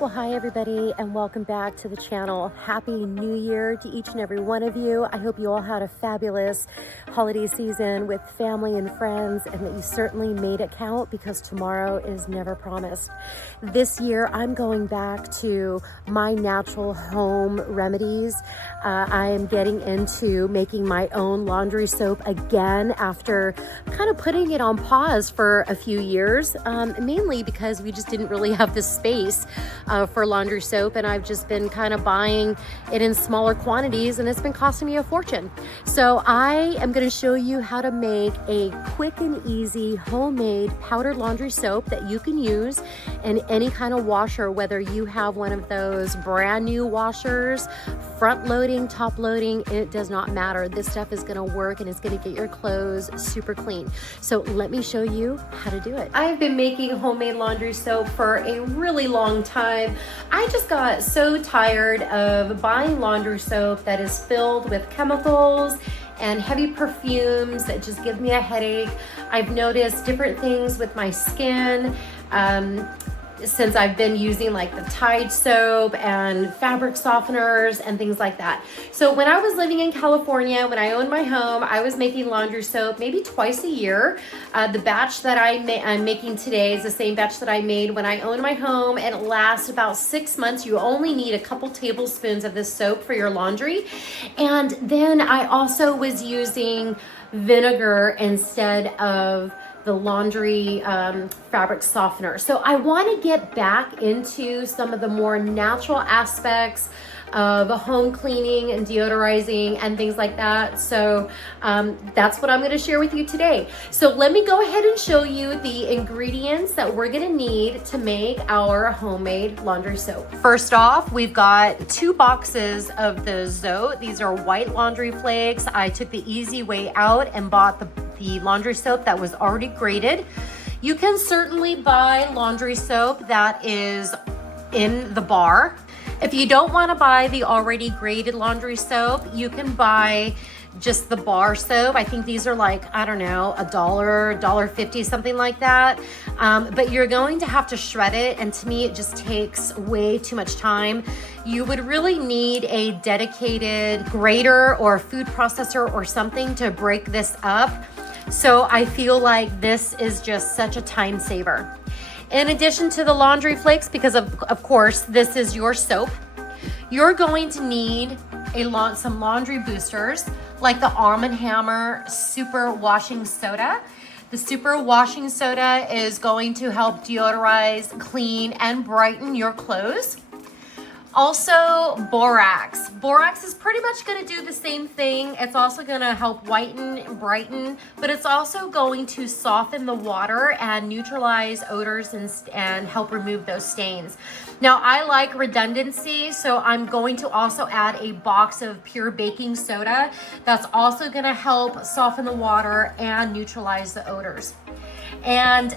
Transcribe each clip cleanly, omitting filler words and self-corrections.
Well, hi everybody, and welcome back to the channel. Happy New Year to each and every one of you. I hope you all had a fabulous holiday season with family and friends, and that you certainly made it count, because tomorrow is never promised. This year, I'm going back to my natural home remedies. I am getting into making my own laundry soap again after kind of putting it on pause for a few years, mainly because we just didn't really have the space for laundry soap, and I've just been kind of buying it in smaller quantities, and it's been costing me a fortune. So I am going to show you how to make a quick and easy homemade powdered laundry soap that you can use in any kind of washer, whether you have one of those brand new washers, front loading, top loading, it does not matter. This stuff is going to work, and it's going to get your clothes super clean. So let me show you how to do it. I've been making homemade laundry soap for a really long time. I just got so tired of buying laundry soap that is filled with chemicals and heavy perfumes that just give me a headache. I've noticed different things with my skin since I've been using like the Tide soap and fabric softeners and things like that. So when I was living in California, when I owned my home, I was making laundry soap maybe twice a year. The batch that I'm making today is the same batch that I made when I owned my home, and it lasts about 6 months. You only need a couple tablespoons of this soap for your laundry. And then I also was using vinegar instead of the laundry fabric softener. So I want to get back into some of the more natural aspects of home cleaning and deodorizing and things like that. So that's what I'm going to share with you today. So let me go ahead and show you the ingredients that we're going to need to make our homemade laundry soap. First off, we've got 2 boxes of the Zote. These are white laundry flakes. I took the easy way out and bought the laundry soap that was already grated. You can certainly buy laundry soap that is in the bar. If you don't want to buy the already grated laundry soap, you can buy just the bar soap. I think these are like, I don't know, $1, $1.50, something like that. But you're going to have to shred it, and to me, it just takes way too much time. You would really need a dedicated grater or food processor or something to break this up. So I feel like this is just such a time saver. In addition to the laundry flakes, because of course this is your soap, you're going to need some laundry boosters like the Arm & Hammer Super Washing Soda. The Super Washing Soda is going to help deodorize, clean, and brighten your clothes. Also, Borax. Borax is pretty much going to do the same thing. It's also going to help whiten and brighten, but it's also going to soften the water and neutralize odors and help remove those stains. Now, I like redundancy, so I'm going to also add a box of pure baking soda. That's also going to help soften the water and neutralize the odors. And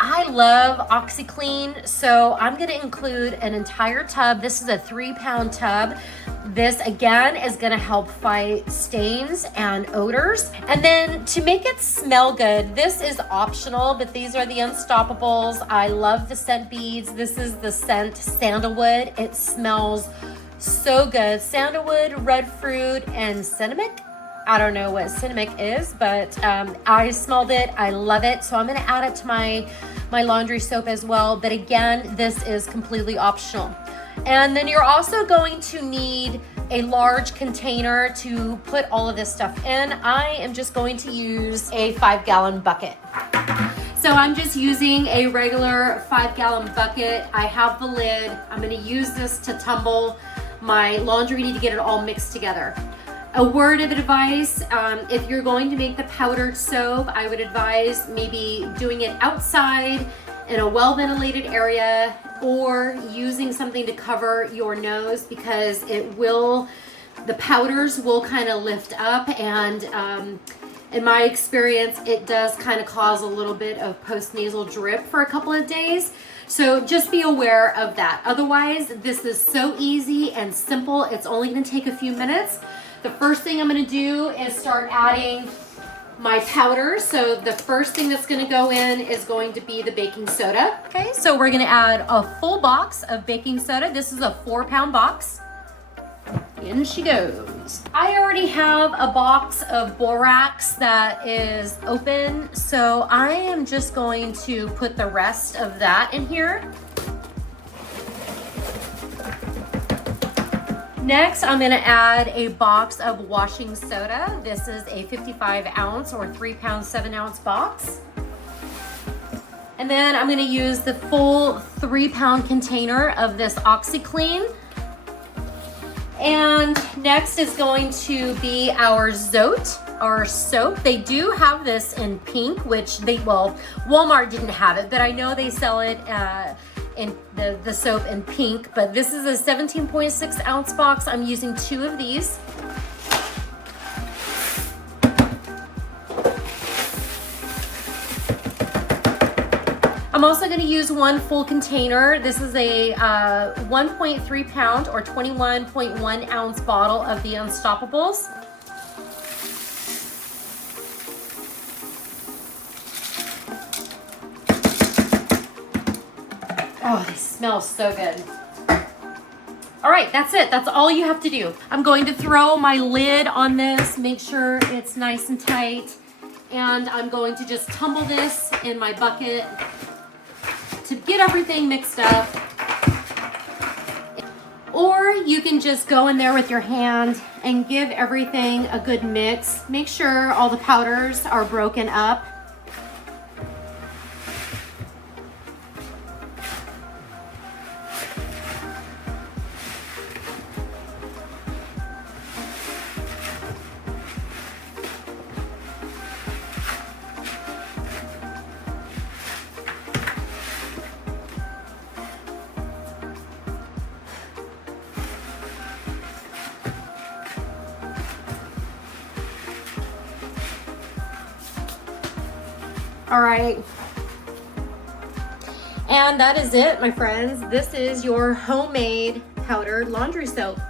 I love Oxi Clean, so I'm going to include an entire tub. This is a 3-pound tub. This again is going to help fight stains and odors. And then to make it smell good, this is optional, but these are the Unstoppables. I love the scent beads. This is the scent Sandalwood. It smells so good. Sandalwood, red fruit, and cinnamon. I don't know what cinnamon is, but I smelled it. I love it. So I'm going to add it to my laundry soap as well. But again, this is completely optional. And then you're also going to need a large container to put all of this stuff in. I am just going to use a 5-gallon bucket. So I'm just using a regular 5-gallon bucket. I have the lid. I'm going to use this to tumble my laundry to get it all mixed together. A word of advice, if you're going to make the powdered soap, I would advise maybe doing it outside in a well-ventilated area, or using something to cover your nose, because the powders will kind of lift up, and in my experience, it does kind of cause a little bit of post-nasal drip for a couple of days. So just be aware of that. Otherwise, this is so easy and simple. It's only going to take a few minutes. The first thing I'm going to do is start adding my powder. So the first thing that's gonna go in is going to be the baking soda. Okay, so we're gonna add a full box of baking soda. This is a 4-pound box. In she goes. I already have a box of Borax that is open, so I am just going to put the rest of that in here. Next, I'm gonna add a box of washing soda. This is a 55-ounce or 3-pound, 7-ounce box. And then I'm gonna use the full 3-pound container of this Oxi Clean. And next is going to be our Zote, our soap. They do have this in pink, which well, Walmart didn't have it, but I know they sell it in the soap in pink, but this is a 17.6-ounce box. I'm using 2 of these. I'm also going to use 1 full container. This is a 1.3 pound or 21.1 ounce bottle of the Unstoppables. Oh, they smell so good. All right, that's it. That's all you have to do. I'm going to throw my lid on this, make sure it's nice and tight, and I'm going to just tumble this in my bucket to get everything mixed up. Or you can just go in there with your hand and give everything a good mix. Make sure all the powders are broken up. All right, and that is it, my friends. This is your homemade powdered laundry soap.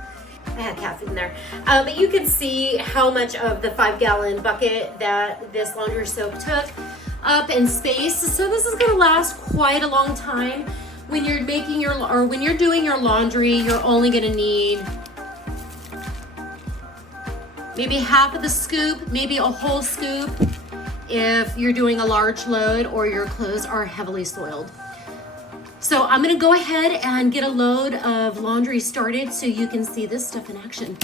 I had cat food in there, but you can see how much of the 5-gallon bucket that this laundry soap took up in space. So this is gonna last quite a long time. When you're making when you're doing your laundry, you're only gonna need maybe half of the scoop, maybe a whole scoop, if you're doing a large load or your clothes are heavily soiled. So I'm gonna go ahead and get a load of laundry started so you can see this stuff in action.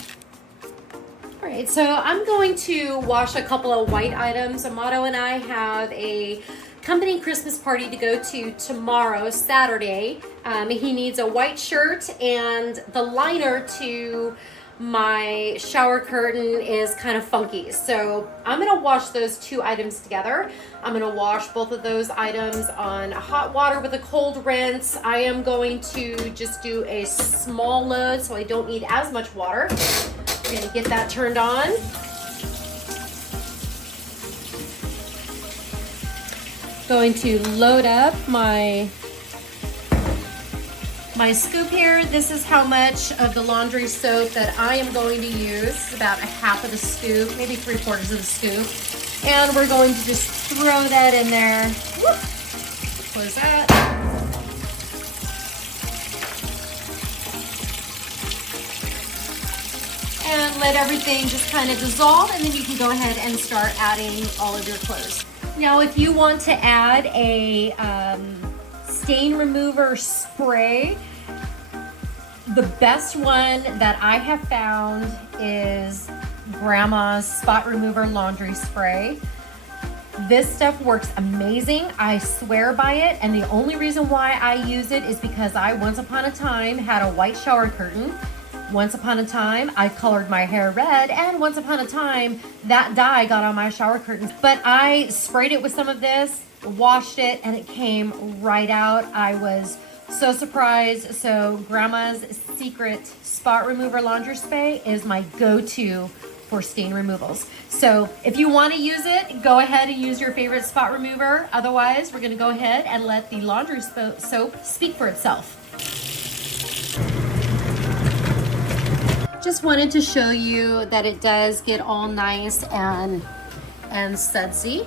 All right, so I'm going to wash a couple of white items. Amato and I have a company Christmas party to go to tomorrow, Saturday. He needs a white shirt, and the liner to my shower curtain is kind of funky. So I'm gonna wash those 2 items together. I'm gonna wash both of those items on hot water with a cold rinse. I am going to just do a small load so I don't need as much water. I'm gonna get that turned on. Going to load up my scoop here. This is how much of the laundry soap that I am going to use. About a half of the scoop, maybe 3/4 of the scoop. And we're going to just throw that in there. Whoop. Close that. And let everything just kind of dissolve, and then you can go ahead and start adding all of your clothes. Now, if you want to add a stain remover spray, the best one that I have found is Grandma's Spot Remover Laundry Spray. This stuff works amazing. I swear by it, and the only reason why I use it is because I once upon a time had a white shower curtain. Once upon a time, I colored my hair red, and once upon a time, that dye got on my shower curtains. But I sprayed it with some of this, washed it, and it came right out. I was so surprised. So Grandma's Secret Spot Remover Laundry Spray is my go-to for stain removals. So if you want to use it, go ahead and use your favorite spot remover. Otherwise, we're going to go ahead and let the laundry soap speak for itself. Just wanted to show you that it does get all nice and and sudsy.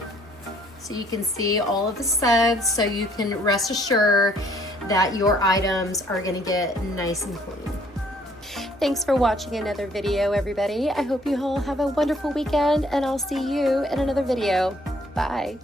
So you can see all of the suds, so you can rest assured that your items are gonna get nice and clean. Thanks for watching another video, everybody. I hope you all have a wonderful weekend, and I'll see you in another video. Bye.